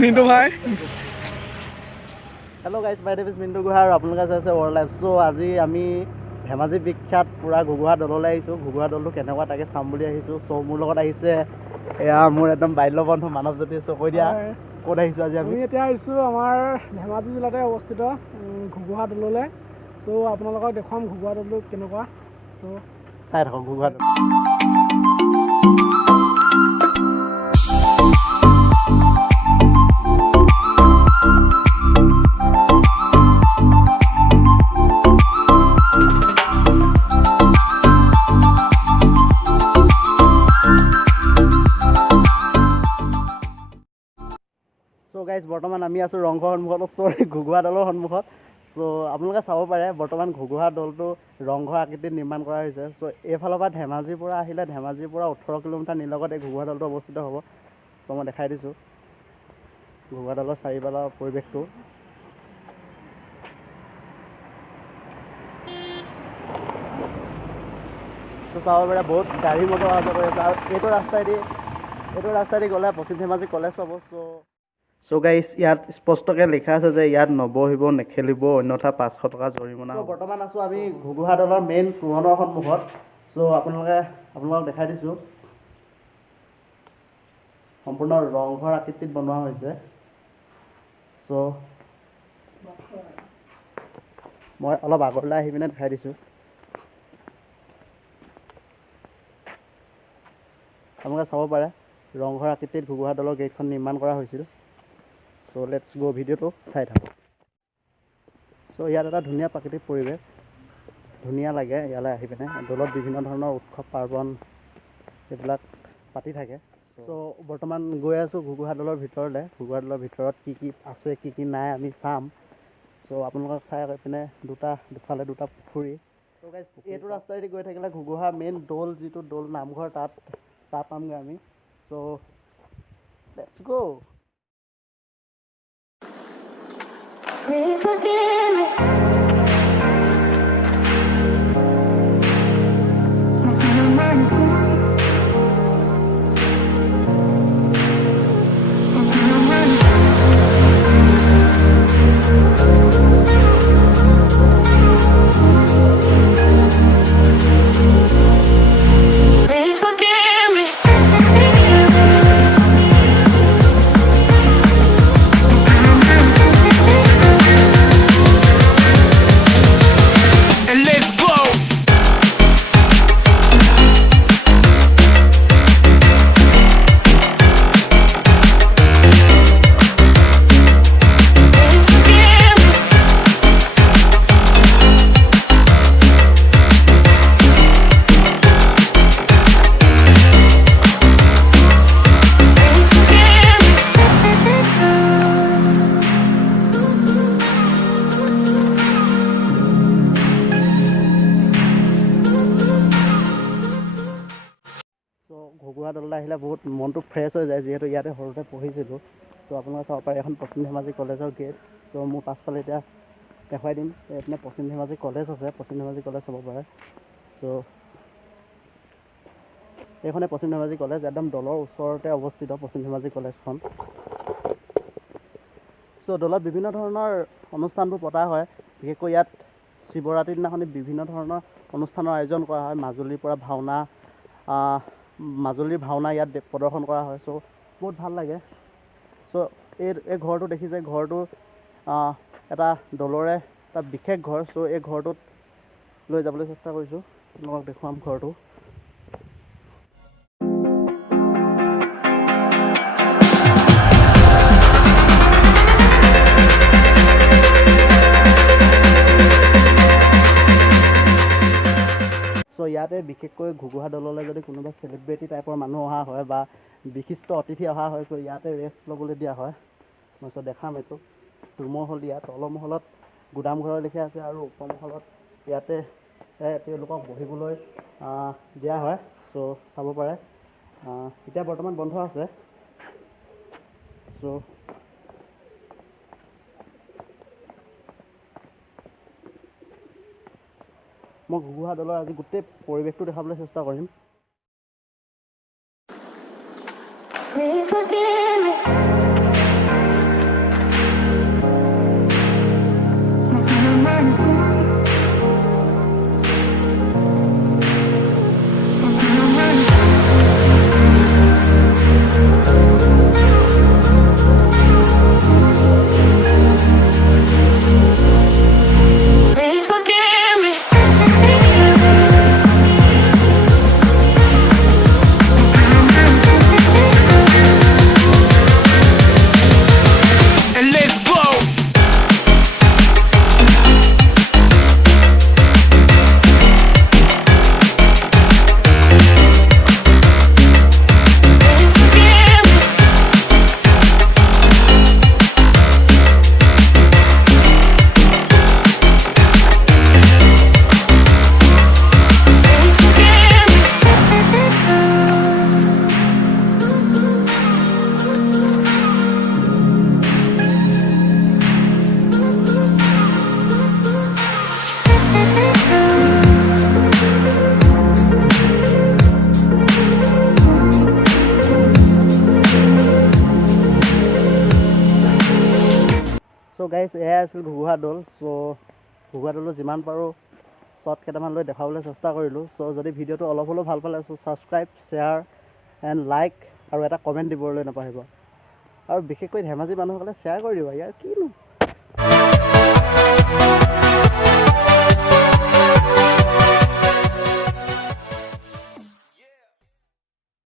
মিণ্টু ভাই hello' guys, my name is Mintu Gohain আৰু আপোনালোকে চাইছে ৱৰ্ল্ড লাইফ। চ' আজি আমি ধেমাজি বিখ্যাত পূৰা ঘুগুহা দললৈ আহিছোঁ। ঘুগুহা দলটো কেনেকুৱা তাকে চাম বুলি আহিছোঁ। চ' মোৰ লগত আহিছে এয়া মোৰ একদম বাল্য বন্ধু মানৱজ্যোতি। চ' কৈ দিয়া ক'ত আহিছোঁ আজি আমি? এতিয়া আহিছোঁ আমাৰ ধেমাজি জিলাতে অৱস্থিত ঘুগুহা দললৈ। চ' আপোনালোকক দেখুৱাম ঘুগুহা দলটো কেনেকুৱা। চ' চাই থাকক ঘুগুহা দল। চ' গাইজ, বৰ্তমান আমি আছোঁ ৰংঘৰ সন্মুখত, ঘুগুহা দলৰ সন্মুখত। চ' আপোনালোকে চাব পাৰে বৰ্তমান ঘুগুহা দলটো ৰংঘৰ আকৃতিত নিৰ্মাণ কৰা হৈছে। চ' এইফালৰ পৰা ধেমাজিৰ পৰা আহিলে ধেমাজিৰ পৰা 18 কিলোমিটাৰ নিলগত এই ঘুগুহা দলটো অৱস্থিত হ'ব। চ' মই দেখাই দিছোঁ ঘুগুহা দলৰ চাৰিওফালৰ পৰিৱেশটো। চ' চাব পাৰে বহুত গাড়ী মটৰ অহা যোৱা কৰি আছে আৰু এইটো ৰাস্তাইদি গ'লে পশ্চিম ধেমাজি কলেজ পাব। চ' গাইজ, ইয়াত স্পষ্টকৈ লিখা আছে যে ইয়াত নবহিব, নেখেলিব, অন্যথা 500 টকা জৰিমনা। চ' বৰ্তমান আছোঁ আমি ঘুগুহা দলৰ মেইন তোৰণৰ সন্মুখত। চ' আপোনালোকক দেখাই দিছোঁ সম্পূৰ্ণ ৰংঘৰ আকৃতিত বনোৱা হৈছে। চ' মই অলপ আগলৈ আহি পিনে দেখাই দিছোঁ। আপোনালোকে চাব পাৰে ৰংঘৰ আকৃতিত ঘুগুহা দলৰ গেটখন নিৰ্মাণ কৰা হৈছিল। চ' লেটছ গ' ভিডিঅ'টো চাই থাকোঁ। চ' ইয়াত এটা ধুনীয়া প্ৰাকৃতিক পৰিৱেশ, ধুনীয়া লাগে ইয়ালৈ আহি পিনে। দলত বিভিন্ন ধৰণৰ উৎসৱ পাৰ্বণ এইবিলাক পাতি থাকে। চ' বৰ্তমান গৈ আছোঁ ঘুগুহা দলৰ ভিতৰলৈ। ঘুগুহা দলৰ ভিতৰত কি কি আছে কি কি নাই আমি চাম। চ' আপোনালোকক চাই পিনে দুফালে দুটা পুখুৰী। চ' গাইজ, এইটো ৰাস্তাইদি গৈ থাকিলে ঘুগুহা মেইন দৌল, যিটো দৌল নামঘৰ, তাত পামগৈ আমি। চ' লেটছ গ'। Please forgive me. Please forgive me. And let's go. Please forgive me. Please forgive me. চ' ঘুগুহা দললৈ আহিলে বহুত মনটো ফ্ৰেছ হৈ যায়, যিহেতু ইয়াতে সৰুতে পঢ়িছিলোঁ। চ' আপোনালোকে চাব পাৰে এখন পশ্চিম ধেমাজি কলেজৰ গেট। চ' মোৰ পাছফালে এতিয়া দেখুৱাই দিম। এইপিনে পশ্চিম ধেমাজি কলেজ আছে, পশ্চিম ধেমাজি কলেজ চাব পাৰে। চ' এইখনে পশ্চিম ধেমাজি কলেজ, একদম দলৰ ওচৰতে অৱস্থিত পশ্চিম ধেমাজি কলেজখন। চ' দলত বিভিন্ন ধৰণৰ অনুষ্ঠানবোৰ পতা হয়। বিশেষকৈ ইয়াত শিৱৰাত্ৰিৰ দিনাখনি বিভিন্ন ধৰণৰ অনুষ্ঠানৰ আয়োজন কৰা হয়। মাজুলীৰ ভাওনা ইয়াত প্ৰদৰ্শন কৰা হয়। চ' বহুত ভাল লাগে। চ' এই ঘৰটো দেখিছে, ঘৰটো এটা দলৰে এটা বিশেষ ঘৰ। চ' এই ঘৰটোত লৈ যাবলৈ চেষ্টা কৰিছোঁ, আপোনালোকক দেখুৱাম ঘৰটো। চ' ইয়াতে বিশেষকৈ ঘুগুহা দললৈ যদি কোনোবা চেলিব্ৰিটি টাইপৰ মানুহ অহা হয় বা বিশিষ্ট অতিথি অহা হয়, চ' ইয়াতে ৰেষ্ট ল'বলৈ দিয়া হয়। মই চ' দেখাম এইটো ৰুমৰ হ'ল ইয়াত। তলৰ মহলত গুদামঘৰৰ লিখা আছে আৰু ওপৰ মহলত ইয়াতে তেওঁলোকক বহিবলৈ দিয়া হয়। চ' চাব পাৰে এতিয়া বৰ্তমান বন্ধ আছে। চ' মই ঘুগুহা দলৰ আজি গোটেই পৰিৱেশটো দেখাবলৈ চেষ্টা কৰিম। Please forgive me. গাইজ এয়াই আছিল ঘুগুহা দৌল। চ' ঘুগুহা দৌলত যিমান পাৰোঁ শ্বৰ্ট কেইটামান লৈ দেখাবলৈ চেষ্টা কৰিলোঁ। চ' যদি ভিডিঅ'টো অলপ হ'লেও ভাল পালে চ' ছাবস্ক্ৰাইব, শ্বেয়াৰ এণ্ড লাইক আৰু এটা কমেণ্ট দিবলৈ নাপাহৰিব। আৰু বিশেষকৈ ধেমাজি মানুহসকলে শ্বেয়াৰ কৰি দিব, ইয়াৰ কিনো।